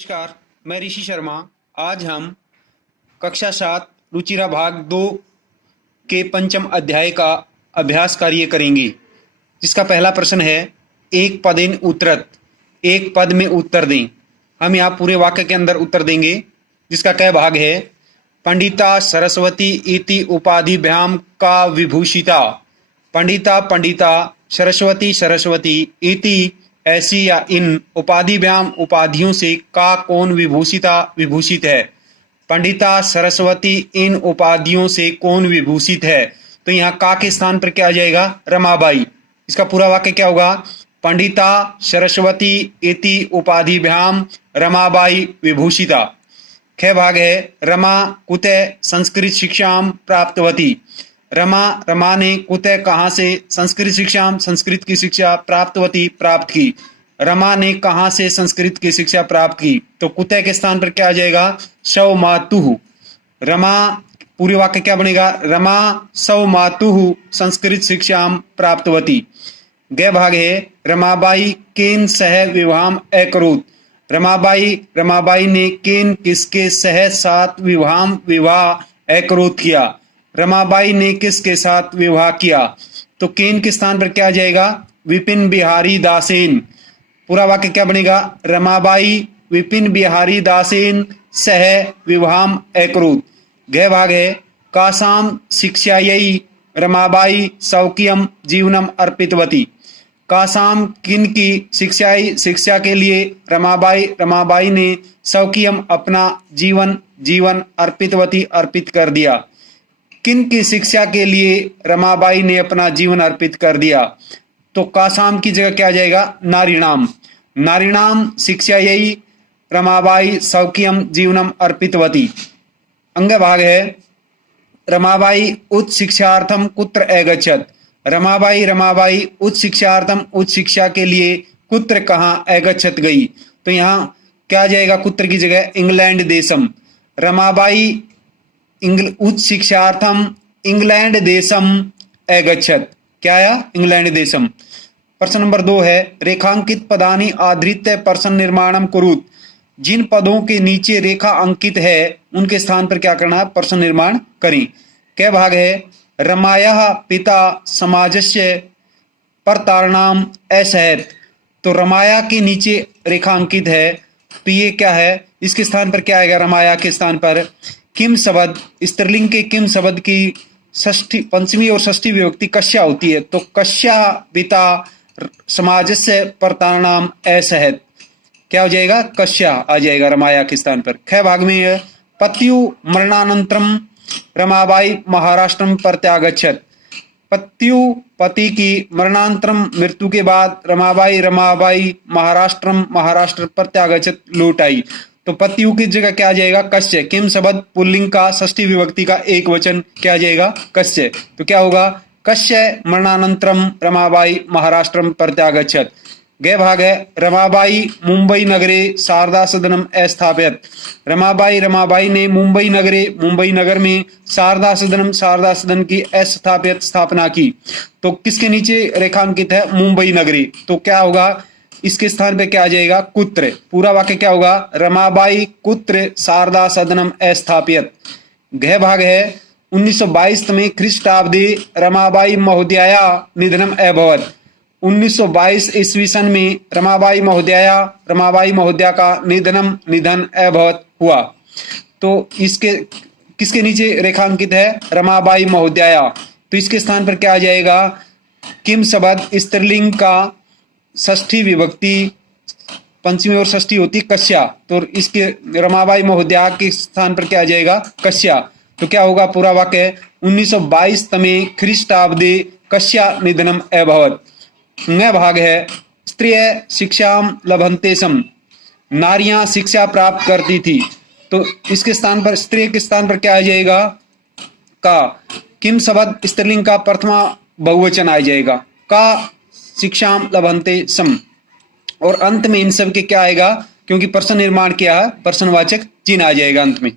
नमस्कार, मैं ऋषि शर्मा। आज हम कक्षा 7 रुचिरा भाग 2 के पंचम अध्याय का अभ्यास कार्य करेंगे, जिसका पहला प्रश्न है एक पदेन उत्तरत, एक पद में उत्तर दें। हम यहाँ पूरे वाक्य के अंदर उत्तर देंगे, जिसका कई भाग है। पंडिता सरस्वती इति उपाधिभ्याम का विभूषिता। पंडिता पंडिता, सरस्वती सरस्वती, इति ऐसी या इन, उपाधिभ्याम उपाधियों से, का कौन विभूषिता विभूषित है। पंडिता सरस्वती इन उपाधियों से कौन विभूषित है। तो यहाँ का के स्थान पर क्या आ जाएगा, रमाबाई। इसका पूरा वाक्य क्या होगा, पंडिता सरस्वती इति उपाधिभ्याम रमाबाई विभूषिता। ख भाग है रमा कुतः संस्कृत शिक्षाम प्राप्तवती। रमा ने कुतः कहाँ से, संस्कृत शिक्षाम संस्कृत की शिक्षा, प्राप्तवती प्राप्त की। रमा ने कहाँ से संस्कृत की शिक्षा प्राप्त की। तो कुतः के स्थान पर क्या आ जाएगा, सौ मातुः। रमा पूरे वाक्य क्या बनेगा, रमा सौ मातुः संस्कृत शिक्षाम प्राप्तवती। ग भाग है रमाबाई केन सह विवाहम अकरोत्। रमाबाई ने केन किसके सह साथ विवाह अकरोत् किया। रमाबाई ने किसके साथ विवाह किया। तो केन के स्थान पर क्या आ जाएगा, विपिन बिहारी दासेन। पूरा वाक्य क्या बनेगा, रमाबाई विपिन बिहारी दासेन सह विवाहम अकरोत्। घ भाग है कासाम शिक्षायै रमाबाई सौकियम जीवनम अर्पितवती। कासाम किन की शिक्षा के लिए रमाबाई ने सौकियम अपना जीवन अर्पितवती अर्पित कर दिया। किन की शिक्षा के लिए रमाबाई ने अपना जीवन अर्पित कर दिया। तो कासाम की जगह क्या आ जाएगा, नारीणाम शिक्षायै रमाबाई सौकियम जीवनम अर्पितवती। अंग भाग है रमाबाई उच्च शिक्षार्थम कुत्र अगच्छत। रमाबाई उच्च शिक्षार्थम उच्च शिक्षा के लिए कुत्र कहाँ अगच्छत गई। तो यहाँ क्या आ जाएगा, कुत्र की जगह इंग्लैंड देशम। रमाबाई उच्च शिक्षार्थम इंग्लैंड देशम अगच्छत। क्या आया, इंग्लैंड देशम। प्रश्न नंबर 2 है रेखांकित पदानि आधृत्य प्रश्न निर्माणम कुरुत। जिन पदों के नीचे रेखा अंकित है उनके स्थान पर क्या करना है, प्रश्न निर्माण करें। क्या भाग है रमायाः पिता समाजस्य परतारणाम असहत। तो रमाया के नीचे रेखा अंकित है, तो ये क्या है, इसके स्थान पर क्या आएगा, रमाया के स्थान पर किम शब्द, स्त्रीलिंग के किम शब्द की षष्ठी पंचमी और षष्ठी विभक्ति कश्या होती है। तो कश्या पिता समाजस्य परतारणाम असहत, क्या हो जाएगा, कश्या आ जाएगा रमाया के स्थान पर। ख भाग में है पत्यु मरणानंतरम रमाबाई महाराष्ट्रम प्रत्यागच्छत। पति की मरणांतरम मृत्यु के बाद रमाबाई महाराष्ट्र प्रत्यागच्छत लौट आई। तो पत्यु की जगह क्या आ जाएगा, कश्य। किम शब्द पुल्लिंग का षष्ठी विभक्ति का एक वचन क्या आ जाएगा, कश्य। तो क्या होगा, कश्य मरणानंतरम रमाबाई महाराष्ट्रम प्रत्यागच्छत। ग भाग है रमाबाई मुंबई नगरे शारदा सदनम अस्थापयत। रमाबाई ने मुंबई नगर में शारदा सदन की अस्थापित स्थापना की। तो किसके नीचे रेखांकित है, मुंबई नगरी। तो क्या होगा, इसके स्थान पे क्या आ जाएगा, कुत्र। पूरा वाक्य क्या होगा, रमाबाई कुत्र शारदा सदनम अस्थापित। घ भाग है 1922 में ख्रीष्टाब्दे रमाबाई महोदया निधनम अभवत। 1922 ईस्वी सन में रमाबाई महोदया का निधन अभवत हुआ। तो इसके किसके नीचे रेखांकित है, रमाबाई महोदया। तो इसके स्थान पर क्या आ जाएगा, किम शब्द स्त्रीलिंग का षष्ठी विभक्ति पंचमी और षष्ठी होती कश्या। तो इसके रमाबाई महोदया के स्थान पर क्या आ जाएगा, कश्या। तो क्या होगा, पूरा वाक्य 1922 तमे ख्रीष्टाब्दे कश्या निधनम अभवत। न भाग है स्त्रिय शिक्षाम लभन्ते सम। नारियां शिक्षा प्राप्त करती थी। तो इसके स्थान पर स्त्री के स्थान पर क्या आ जाएगा, का। किम शब्द स्त्रीलिंग का प्रथमा बहुवचन आ जाएगा, का शिक्षाम लभन्ते सम। और अंत में इन सब के क्या आएगा, क्योंकि प्रश्न निर्माण किया है, प्रश्नवाचक चिन्ह आ जाएगा अंत में।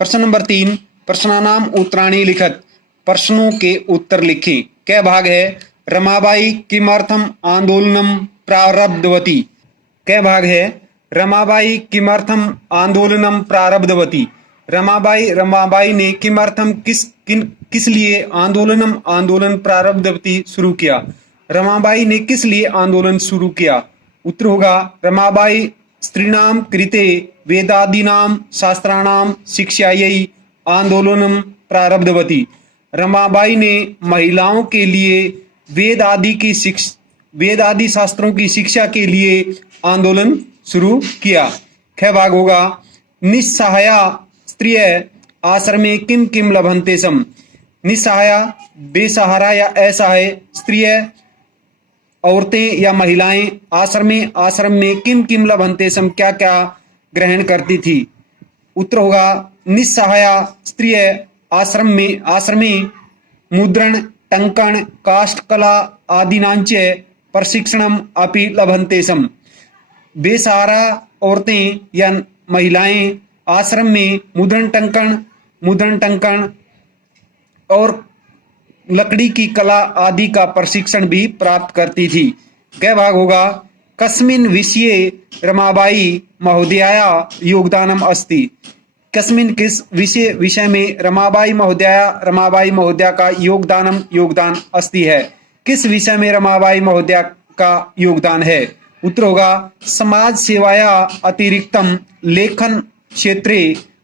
प्रश्न नंबर 3 प्रश्नानाम उत्तराणि लिखत। प्रश्नों के उत्तर लिखें। क्या भाग है रमाबाई किमर्थम आंदोलनम प्रारब्धवती। क्या भाग है रमाबाई किमर्थम आंदोलनम प्रारब्धवती। रमाबाई ने किमर्थम किस लिए आंदोलन प्रारब्धवती शुरू किया। रमाबाई ने किस लिए आंदोलन शुरू किया। उत्तर होगा रमाबाई स्त्रीणाम कृते वेदादीनां शास्त्राणां शिक्षायै आंदोलनम प्रारब्धवती। रमाबाई ने महिलाओं के लिए वेद आदि शास्त्रों की शिक्षा के लिए आंदोलन शुरू किया। ख भाग होगा निस्सहाया स्त्रिय आश्रमे किम किम लभन्ते सम। निस्सहाया बेसहारा या असहाय स्त्रिय औरतें या महिलाएं आश्रम में किम किम लभन्ते सम क्या क्या ग्रहण करती थी। उत्तर होगा निस्सहाया स्त्रिय आश्रमे मुद्रण टंकन काष्ठकला आदिनांच प्रशिक्षणम अपि लभन्ते सम। बेसहारा औरतें या महिलाएं आश्रम में मुद्रण टंकन और लकड़ी की कला आदि का प्रशिक्षण भी प्राप्त करती थी। क भाग होगा कस्मिन् विषये रमाबाई महोदयाया योगदानम अस्ति। किस विषय में रमाबाई महोदया का योगदान अस्ति है। किस विषय में रमाबाई महोदया का योगदान है। उत्तर होगा समाज सेवाया अतिरिक्तम लेखन क्षेत्रे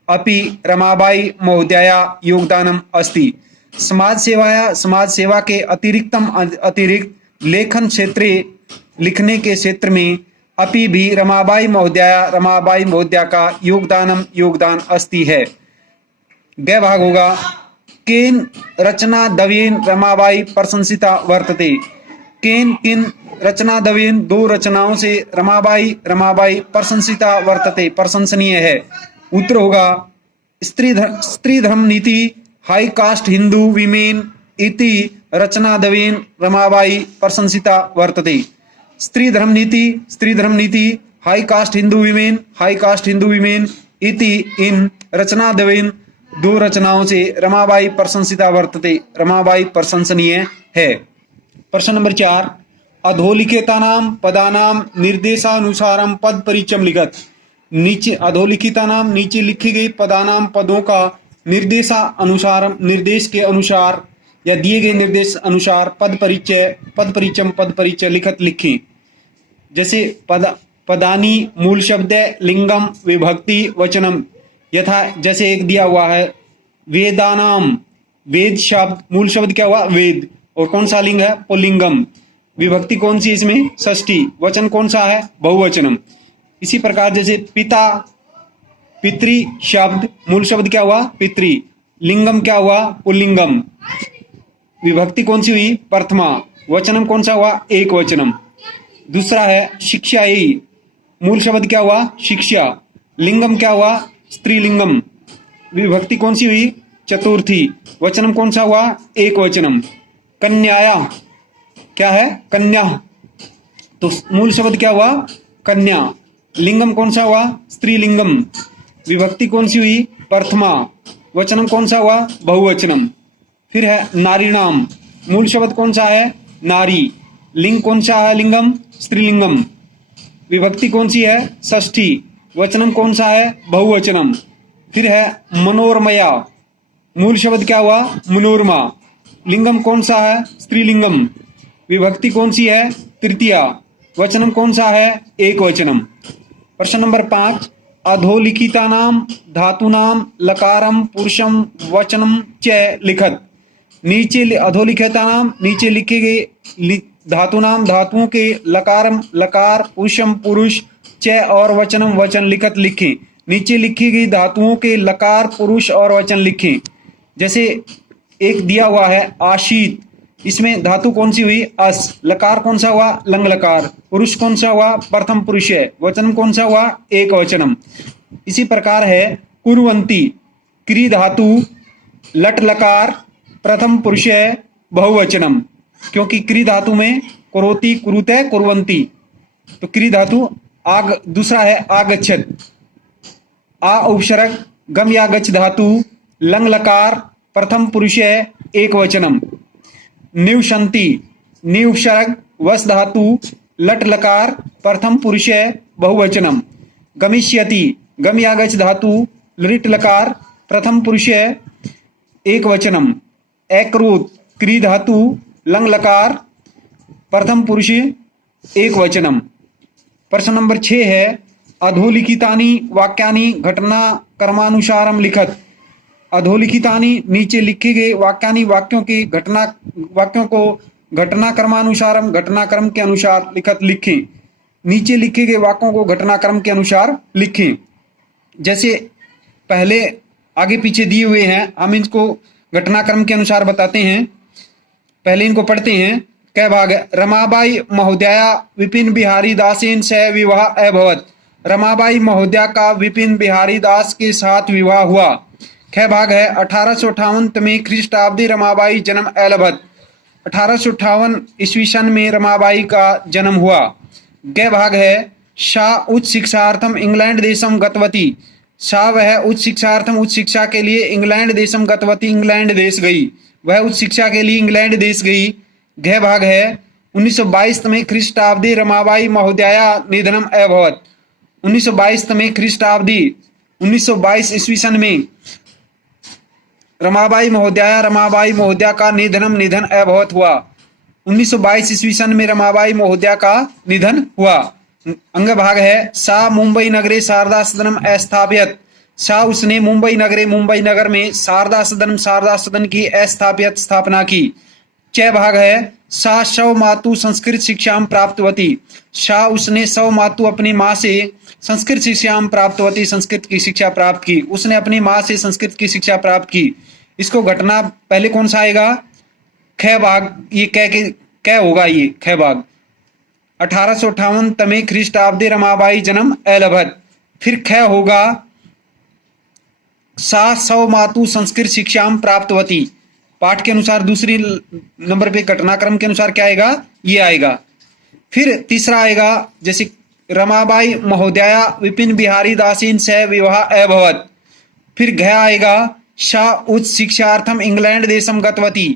अपि रमाबाई महोदया योगदानम अस्ति। समाज सेवा के अतिरिक्त लेखन क्षेत्रे लिखने के क्षेत्र में अपि भी रमाबाई महोदया का योगदान अस्ति है। ग भाग होगा केन रचना दवेन रमाबाई प्रशंसिता वर्तते। किन रचना दवेन दो रचनाओं से रमाबाई प्रशंसिता वर्तते प्रशंसनीय है। उत्तर होगा स्त्री धर्म नीति हाई कास्ट हिंदू विमेन इति रचना दवेन रमाबाई प्रशंसिता वर्तते। स्त्री धर्म नीति हाई कास्ट हिंदू विमेन इति इन रचना दवेन दो रचनाओं से रमाबाई प्रशंसिता वर्तते रमाबाई प्रशंसनीय है। प्रश्न नंबर 4 अधोलिखितानां पदानां निर्देशानुसारम पद परिचय लिखत। नीचे अधोलिखितानां नीचे लिखी गई पदों का निर्देश के अनुसार या दिए गए निर्देश अनुसार पद परिचय लिखत लिखें। जैसे पदानी मूल शब्द है लिंगम विभक्ति वचनम। यथा जैसे एक दिया हुआ है वेदानाम वेद शब्द मूल शब्द क्या हुआ वेद और कौन सा लिंग है पुल्लिंगम। विभक्ति कौन सी इसमें षष्ठी। वचन कौन सा है बहुवचनम। इसी प्रकार जैसे पिता पितृ शब्द मूल शब्द क्या हुआ पितृ लिंगम क्या हुआ पुल्लिंगम। विभक्ति कौन सी हुई प्रथमा। वचनम कौन सा हुआ एक वचनम। दूसरा है शिक्षा मूल शब्द क्या हुआ शिक्षा लिंगम क्या हुआ स्त्रीलिंगम। विभक्ति कौन सी हुई चतुर्थी। वचनम कौन सा हुआ एक वचनम। कन्याया क्या है कन्या तो मूल शब्द क्या हुआ कन्या लिंगम कौन सा हुआ स्त्रीलिंगम। विभक्ति कौन सी हुई प्रथमा। वचनम कौन सा हुआ बहुवचनम। फिर है नारीणाम मूल शब्द कौन सा है नारी लिंग कौन सा है लिंगम स्त्रीलिंगम। विभक्ति कौन सी है षष्ठी। वचनम कौन सा है बहुवचनम। फिर है मनोरमया मूल शब्द क्या हुआ मनोरमा लिंगम कौन सा है स्त्रीलिंगम। विभक्ति कौन सी है तृतीया। वचनम कौन सा है एक वचनम। प्रश्न नंबर 5 अधोलिखितानां धातूनां लकारम पुरुषम वचनम च लिखत। नीचे अधोलिखितानां नीचे लिखे गए धातुओं के लकार पुरुषम पुरुष च और वचनम वचन लिखत लिखें। नीचे लिखी गई धातुओं के लकार पुरुष और वचन लिखें। जैसे एक दिया हुआ है आशीत इसमें धातु कौन सी हुई अस लकार कौन सा हुआ लंग लकार पुरुष कौन सा हुआ प्रथम पुरुष है वचन कौन सा हुआ एक वचनम। इसी प्रकार है कुर्वंती क्री धातु लट लकार प्रथम पुरुष है बहुवचनम क्योंकि क्री धातु में करोति कुरुते कुर्वंती तो क्री धातु आग। दूसरा है आगच्छत आ उपसर्ग गम या गच्छ धातु लंग लकार प्रथम पुरुष है एक वचनम। निवसंती नि उपसर्ग वस धातु लट लकार प्रथम पुरुष है बहुवचनम। गमिष्यति, गम या गच धातु लृट लकार प्रथम पुरुष एक वचनम। अकरोत् क्री धातु लंग लकार प्रथम पुरुष एक वचनम। प्रश्न नंबर 6 है अधोलिखितानि वाक्यानि घटना क्रमानुसारम लिखत। अधोलिखितानि नीचे लिखे गए वाक्यानि वाक्यों को घटना क्रमानुसारम घटनाक्रम के अनुसार लिखत लिखें। नीचे लिखे गए वाक्यों को घटनाक्रम के अनुसार लिखें। जैसे पहले आगे पीछे दिए हुए हैं, हम इनको घटनाक्रम के अनुसार बताते हैं। पहले इनको पढ़ते हैं। क भाग है रमाबाई महोदया विपिन बिहारी दासेन सह विवाह अभवत। रमाबाई महोदया का विपिन बिहारी दास के साथ विवाह हुआ। ख भाग है 1858 में ख्रीष्टाब्दी रमाबाई जन्म एलभत। 1858 ईस्वी सन में रमाबाई का जन्म हुआ। ग भाग है शाह उच्च शिक्षार्थम इंग्लैंड देशम गतवती। शाह वह उच्च शिक्षार्थम उच्च शिक्षा के लिए इंग्लैंड देशम गतवती इंग्लैंड देश गई। वह उच्च शिक्षा के लिए इंग्लैंड देश गई। घ भाग है 1922 में ख्रीष्टाब्दी रमाबाई महोदया निधनम अभवत। 1922 में ख्रीष्टाब्दी 1922 ईस्वी सन में रमाबाई महोदया का निधन अभवत हुआ। 1922 ईस्वी सन में रमाबाई महोदया का निधन हुआ। अंग भाग है सा मुंबई नगरे शारदा सदनम अस्थापित। सा उसने मुंबई नगर में शारदा सदन की अस्थापित स्थापना की। च भाग है सा शव मातु संस्कृत शिक्षाम प्राप्तवती। सा उसने शव मातु अपनी माँ से संस्कृत शिक्षाम प्राप्तवती संस्कृत की शिक्षा प्राप्त की। उसने अपनी माँ से संस्कृत की शिक्षा प्राप्त की। इसको घटना पहले कौन सा आएगा? ख भाग। ये क होगा, ये ख भाग। 1858 तमे ख्रीष्टाब्दी रमाबाई जन्म एलभत। फिर ख होगा सा सव मातु संस्कृत शिक्षाम प्राप्तवती। पाठ के अनुसार दूसरी नंबर पे घटनाक्रम के अनुसार क्या आएगा? ये आएगा। फिर तीसरा आएगा जैसे रमाबाई महोदया विपिन बिहारी दासीन सह विवाह अभवत। फिर घ आएगा शाह उच्च शिक्षार्थम इंग्लैंड देशम गतवती।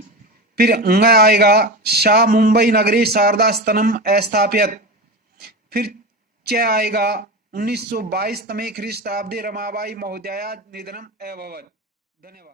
फिर अंग आएगा शाह मुंबई नगरी शारदा स्तनम अस्थापित। फिर च आएगा 1922 तमे ख्रीष्टाब्दी रमाबाई महोदया निधनम अभवत। धन्यवाद।